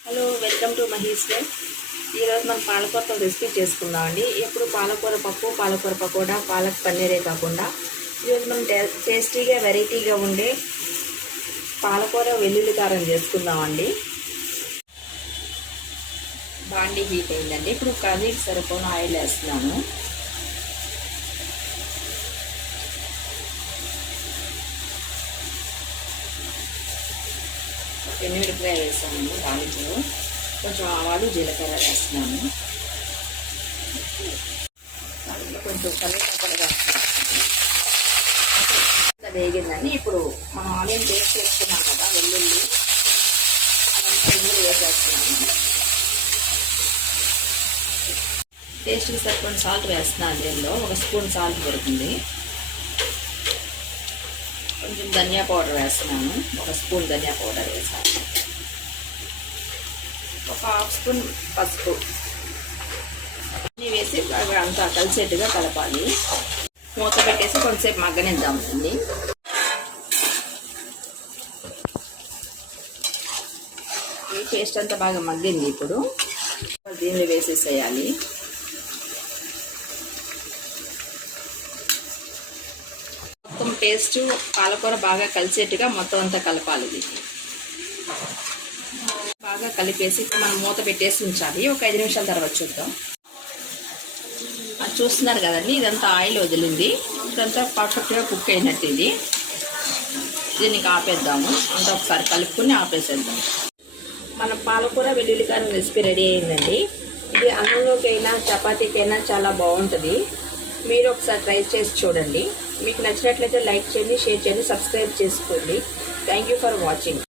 Hello welcome to Mahesh day. ఈరోజు మనం పాలకూరతో recipe చేసుకుందామండి ఎప్పుడు పాలకూర పప్పు పాలకూర పకోడా పాలక్ పన్నీరే కాకుండా ఈరోజు మనం టేస్టీగా వెరైటీగా ఉండే పాలకూర వెల్లుల్లి కారం చేసుకుందామండి బాండి హీట్ అయిందండి. ఇప్పుడు కర్రీకి సరిపోయిన ఆయిల్ వేస్తున్నాను. ఎనిమిదికాయ వేసాను దానిలో కొంచెం ఆవాలు జీలకర్ర వేస్తున్నాను దాంట్లో కొంచెం కరివేపాకు వేస్తున్నాను వేగిందని ఇప్పుడు మనం ఆనియన్ పేస్ట్ చేసుకున్నాం కదా వెల్లుల్లి అదంతా ఇందులో వేసేస్తున్నాను టేస్ట్కి సరిపడిన సాల్ట్ వేస్తున్నాను దీనిలో ఒక స్పూన్ సాల్ట్ దొరుకుతుంది. కొంచెం ధనియా పౌడర్ వేస్తున్నాను. ఒక స్పూన్ ధనియా పౌడర్ వేసాను. ఒక హాఫ్ స్పూన్ పసుపు. అన్నీ వేసి బాగా అంతా కలిసేట్టుగా కలపాలి. మూత పెట్టేసి కొంతసేపు మగ్గనిద్దామండి ఈ పేస్ట్ అంతా బాగా మగ్గింది ఇప్పుడు. దీనిలో వేసేసేయాలి. పేస్ట్ పాలకూర బాగా కలిసేట్టుగా మొత్తం అంతా కలపాలి ఇది బాగా కలిపేసి మనం మూత పెట్టేసి ఉంచాలి. ఒక ఐదు నిమిషాల తర్వాత చూద్దాం. అది చూస్తున్నారు కదండి ఇదంతా ఆయిల్ వదిలింది. ఇదంతా పర్ఫెక్ట్గా కుక్ అయినట్టు ఇది. దీనికి ఆపేద్దాము. అంతా ఒకసారి కలుపుకుని ఆపేసేద్దాం. మన పాలకూర వెల్లుల్లికారం రెసిపీ రెడీ అయిందండి. ఇది అన్నంలోకైనా చపాతీకైనా చాలా బాగుంటుంది. మీరు ఒకసారి ట్రై చేసి చూడండి. మీకు నచ్చినట్లయితే లైక్ చేయండి షేర్ చేయండి సబ్స్క్రైబ్ చేసుకోండి. Thank you for watching